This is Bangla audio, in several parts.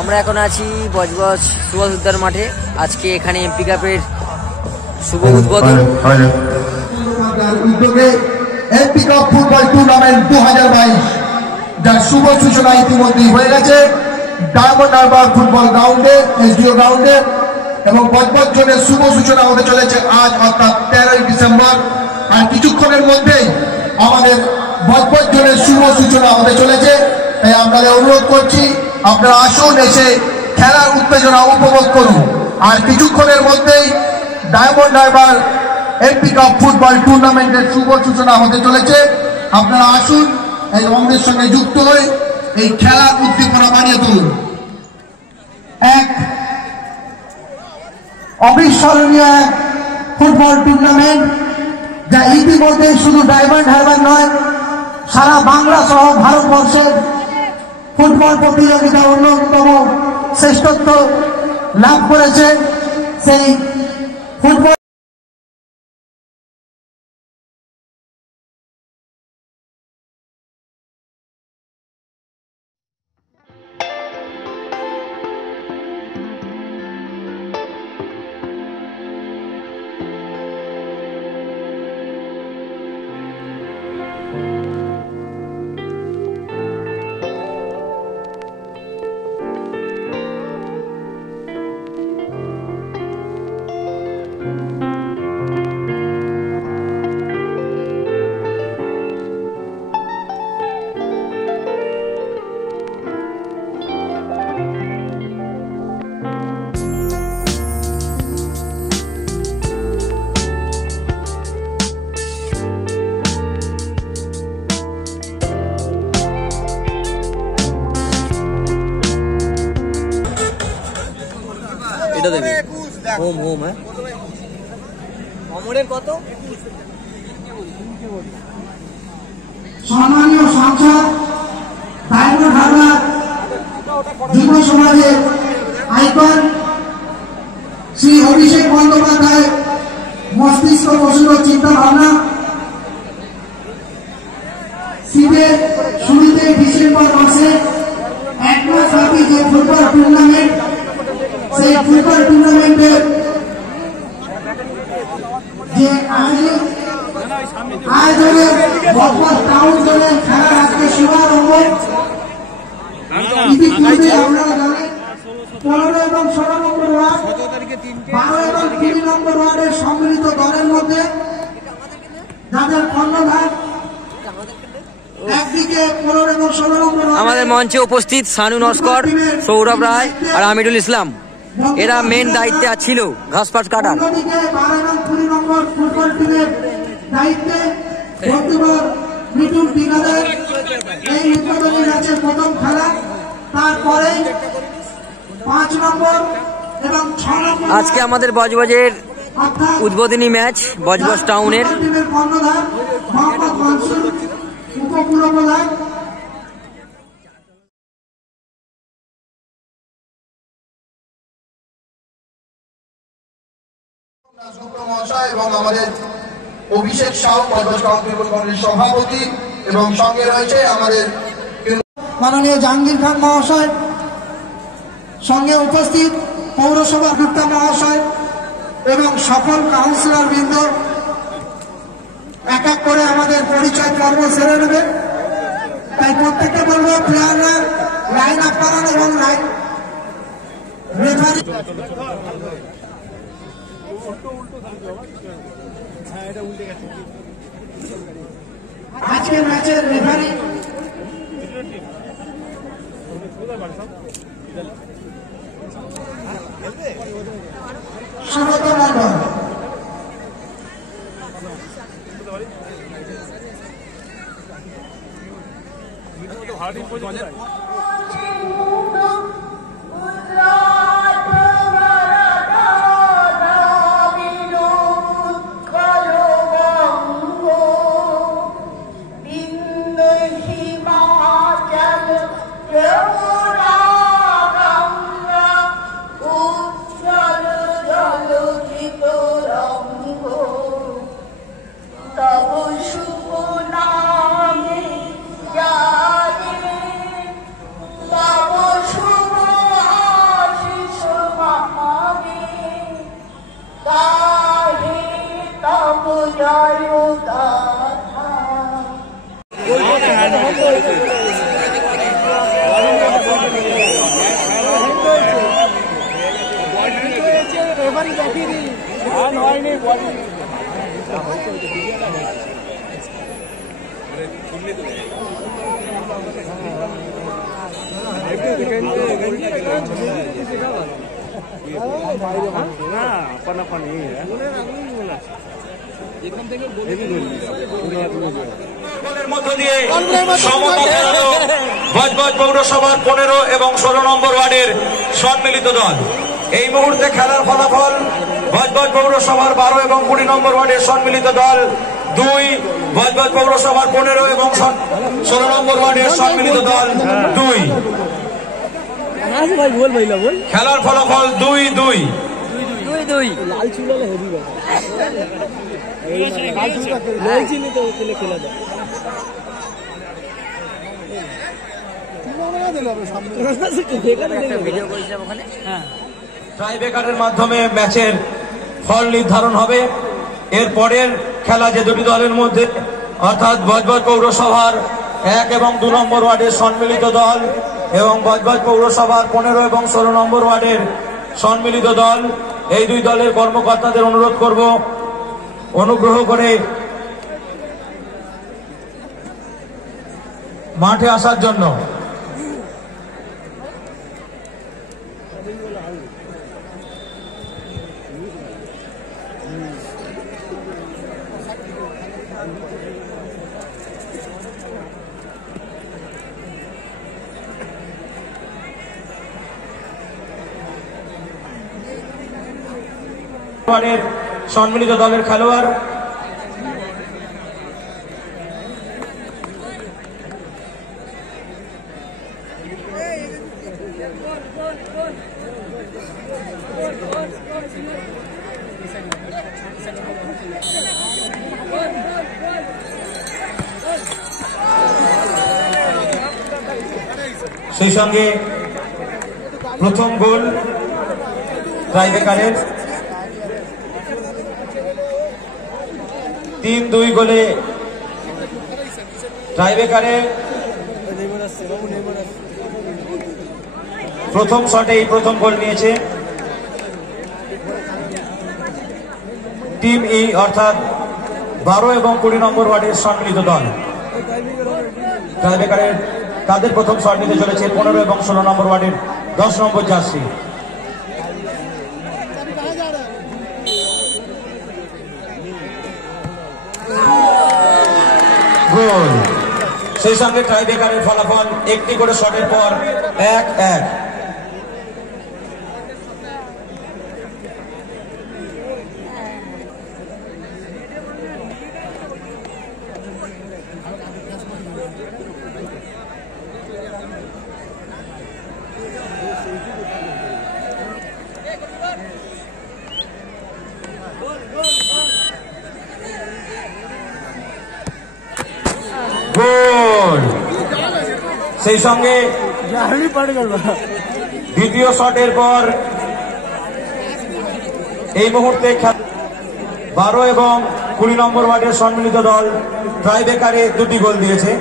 আমরা এখন আছি বজবজ সুভাষ উদ্যান মাঠে। আজকে এখানে এমপি কাপের শুভ উদ্বোধন। উদ্যোগে এমপি কাপ ফুটবল টুর্নামেন্ট 2022 যার শুভ সূচনা ইতিমধ্যেই হয়ে গেছে ডায়মন্ড হারবার ফুটবল গ্রাউন্ডে, এসডিও গ্রাউন্ডে, এবং বজবজ জোনের শুভ সূচনা হতে চলেছে আজ অর্থাৎ 13ই ডিসেম্বর। আর কিছুক্ষণের মধ্যেই আমাদের বজবজ জোনের শুভ সূচনা হতে চলেছে। তাই আপনাদের অনুরোধ করছি আপনারা আসুন, এসে খেলার উত্তেজনা উপভোগ করুন। আর কিছুক্ষণের মধ্যেই diamond Harbour MP cup football টুর্নামেন্টের শুভ সূচনা হতে চলেছে। আপনারা আসুন, এই আমাদের সঙ্গে যুক্ত হয়ে এই খেলার উদ্দীপনা বাড়িয়ে তুলুন। এক অবিস্মরণীয় ফুটবল টুর্নামেন্ট, যা ইতিমধ্যে শুধু ডায়মন্ড হারবার নয়, সারা বাংলা সহ ভারতবর্ষের ফুটবল প্রতিযোগিতা অন্যতম শ্রেষ্ঠত্ব লাভ করেছে। সেই ফুটবল হোম হোম হ্যাঁ অমরের কত? সম্মানীয় সংসদ, ডায়মন্ড হারবার যুব সমাজের আইকন শ্রী অভিষেক বন্দ্যোপাধ্যায় মস্তিষ্ক বসুর চিন্তা ভাবনা, শীতের শুরুতে ডিসেম্বর মাসে এক মাস ব্যাপী যে ফুটবল টুর্নামেন্ট, সেই ফুটবল টুর্নামেন্টের যে আয়োজনে বজবজ টাউন জোনে খেলার আজকে শুভারম্ভ। ইতিপূর্বে আপনারা জানেন 15 এবং 16 নম্বর ওয়ার্ড, 12 এবং 20 নম্বর ওয়ার্ডের সম্মিলিত দলের মধ্যে যাদের কর্ণধার একদিকে 15 এবং 16 নম্বর আমাদের মঞ্চে উপস্থিত শানু নস্কর, সৌরভ রায় আর আমিরুল ইসলাম, এরা মেন দায়িত্বে ছিল ঘাসপাত কাটার। অন্যদিকে 12 এবং 20 নম্বর ফুটবল টিমের দায়িত্বে বন্ধুবর মিঠুন ঠিকাদার। এই উদ্বোধনী ম্যাচের প্রথম খেলা, তারপরে 5 নম্বর এবং 6 নম্বর আজকে আমাদের বজবজের উদ্বোধনী ম্যাচ বজবজ টাউনের। টিমের কর্ণধার মোহাম্মদ মনসুর, উপকুলপ্রধান এবং আমাদের অভিষেক সাউ বজবজ টাউন ফুটবল কমিটির সভাপতি, এবং সঙ্গে রয়েছে আমাদের মাননীয় জাহাঙ্গীর খান মহাশয়, সঙ্গে উপস্থিত পৌরসভা গুপ্তা মহাশয় এবং সকল কাউন্সিলর বৃন্দ। এক এক করে আমাদের পরিচয় পর্ব সেরে নেবে, তাই প্রত্যেককে বলবো প্লেয়াররা লাইন আপ করান এবং রেফারি আজকের ম্যাচের রেফারি সুব্রত মন্ডল। ভজভজ পৌরসভার 15 এবং 16 নম্বর ওয়ার্ডের সম্মিলিত দল। এই মুহূর্তে খেলার ফলাফল ভজভজ পৌরসভার 12 এবং 20 নম্বর ওয়ার্ডের সম্মিলিত দল 2, ভজভজ পৌরসভার 15 এবং 16 নম্বর ওয়ার্ডের সম্মিলিত দল 2। খেলার ফলাফল 2-2। টাইব্রেকারের মাধ্যমে ম্যাচের ফল নির্ধারণ হবে। এর পরের খেলা যে দুটি দলের মধ্যে অর্থাৎ ভজভজ পৌরসভার 1 এবং 2 নম্বর ওয়ার্ডের সম্মিলিত দল এবং ভজভজ পৌরসভার 15 এবং 16 নম্বর ওয়ার্ডের সম্মিলিত দল, এই দুই দলের কর্মকর্তাদের অনুরোধ করব অনুগ্রহ করে মাঠে আসার জন্য। সম্মিলিত দলের খেলোয়াড় সেই সঙ্গে প্রথম গোল টাইব্রেকারের 3-2 গোলে টাইব্রেকারের প্রথম শটে এই প্রথম গোল নিয়েছে টিম ই অর্থাৎ 12 এবং 20 নম্বর ওয়ার্ডের সম্মিলিত দল। টাইব্রেকারের তাদের প্রথম শট নিতে চলেছে 15 এবং 16 নম্বর ওয়ার্ডের 10 নম্বর জার্সি। গোল। সেই সঙ্গে টাইব্রেকারের ফলাফল একটি করে শটের পর 1-1। সেই সঙ্গে দ্বিতীয় শটের পর এই মুহূর্তে 12 এবং 20 নম্বর ওয়ার্ডের সম্মিলিত দল টাইব্রেকারে 2টি গোল দিয়েছে।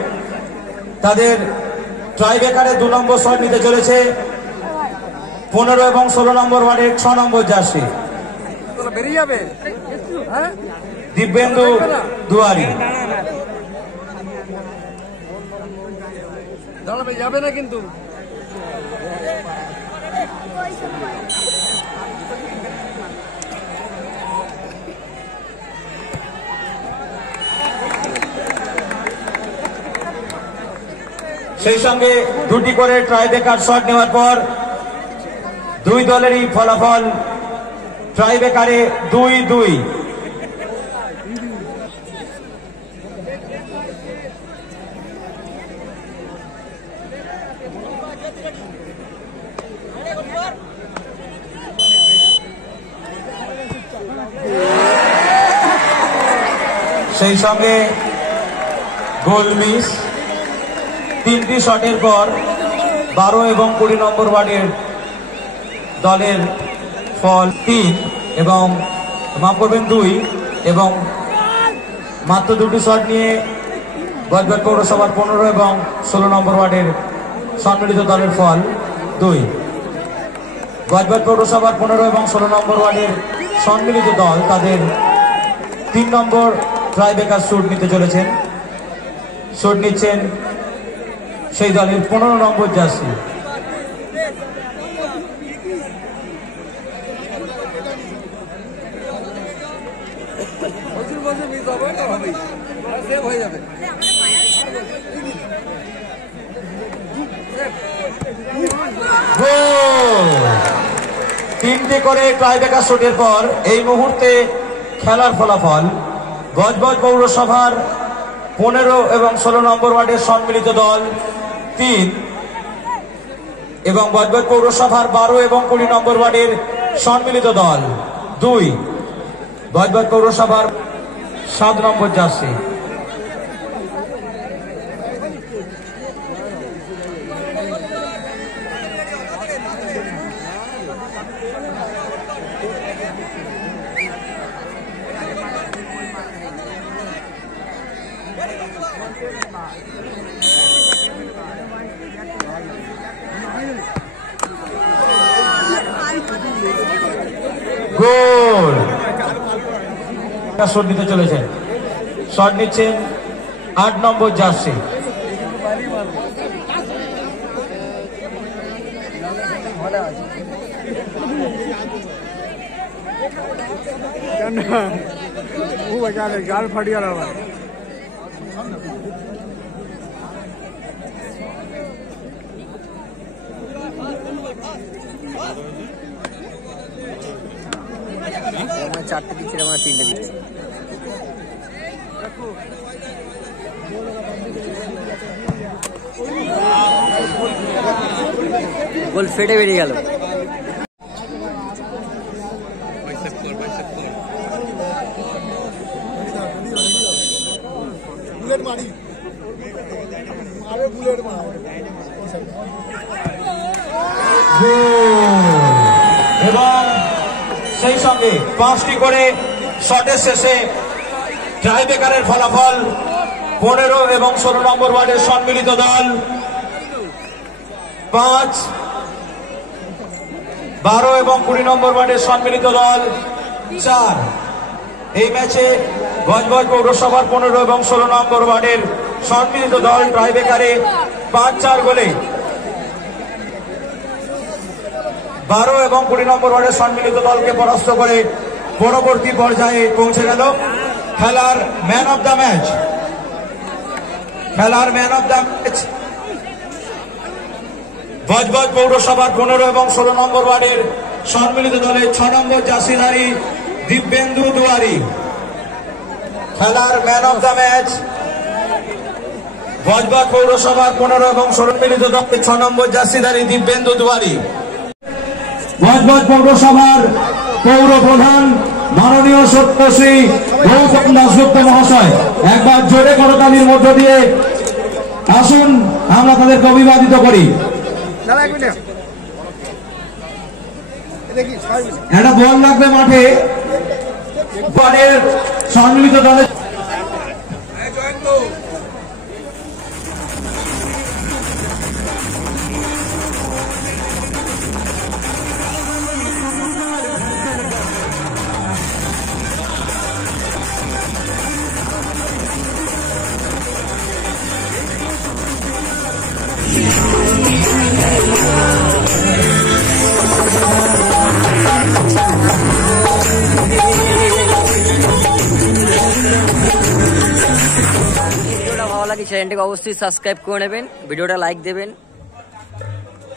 তাদের টাইব্রেকারে 2 নম্বর শট নিতে চলেছে 15 এবং 16 নম্বর ওয়ার্ডের 6 নম্বর জার্সি দিব্যেন্দু দুয়ারি। যাবে না কিন্তু সেই সঙ্গে দুটি করে ট্রাইবেকার শট নেওয়ার পর দুই দলেরই ফলাফল ট্রাইবেকারে 2-2। সেই সঙ্গে গোল মিস। 3টি শটের পর 12 এবং 20 নম্বর ওয়ার্ডের দলের ফল 3 এবং মাফ করবেন 2 এবং মাত্র 2টি শট নিয়ে গজবাট পৌরসভার 15 এবং 16 নম্বর ওয়ার্ডের সম্মিলিত দলের ফল 2। গজবাট পৌরসভার 15 এবং 16 নম্বর ওয়ার্ডের সম্মিলিত দল তাদের 3 নম্বর ট্রাইবেকার শুট নিতে চলেছেন। শুট নিচ্ছেন সেই দলের 15 নম্বর জার্সি। তিনটি করে ট্রাইবেকার শুটের পর এই মুহূর্তে খেলার ফলাফল গজবজ পৌরসভার 15 এবং 16 নম্বর ওয়ার্ডের সম্মিলিত দল 3 এবং গজবজ পৌরসভার 12 এবং 20 নম্বর ওয়ার্ডের সম্মিলিত দল 2। গজবজ পৌরসভার 7 নম্বর জার্সি। গোল। শট নিতে চলেছেন, শট নিচ্ছেন 8 নম্বর জার্সি। গাল ফাটিয়ে গেল। চারটে দিচ্ছে, আমরা 3টে দিচ্ছি। গোল ফেটে বেরিয়ে গেল। এবং সেই সঙ্গে 5টি করে শটের শেষে ট্রাইবেকারের ফলাফল 15 এবং 16 নম্বর ওয়ার্ডের সম্মিলিত দল 5, 12 এবং 20 নম্বর ওয়ার্ডের সম্মিলিত দল 4। এই ম্যাচে গজবজ পৌরসভার 15 এবং 16 নম্বর ওয়ার্ডের সম্মিলিত দল ট্রাইবেকারে 5-4 গোলে 12 এবং 20 নম্বর ওয়ার্ডের সম্মিলিত দলকে পরাস্ত করে পরবর্তী পর্যায়ে পৌঁছে গেল। খেলার ম্যান অফ দ্য ম্যাচ গজবজ পৌরসভার 15 এবং 16 নম্বর ওয়ার্ডের সম্মিলিত দলের 6 নম্বর জার্সিধারী দিব্যেন্দু দুয়ারি। খেলার ম্যান অফ দ্য ম্যাচ গজবজ পৌরসভার 15 এবং 16 মিলিত দলের 6 নম্বর জার্সিধারী দিব্যেন্দু দুয়ারি। গজবজ পৌরসভার পৌর প্রধান মাননীয় সত্যশ্রী গৌতম দাশগুপ্ত মহাশয়, একবার জোরে করতালির মধ্য দিয়ে আসুন আমরা তাদেরকে অভিবাদিত করি। একটা বল লাগবে মাঠে সম্মিলিত দলের লাগে চ্যানেলটিকে অবশ্যই সাবস্ক্রাইব করে নেবেন, ভিডিওটা লাইক দেবেন।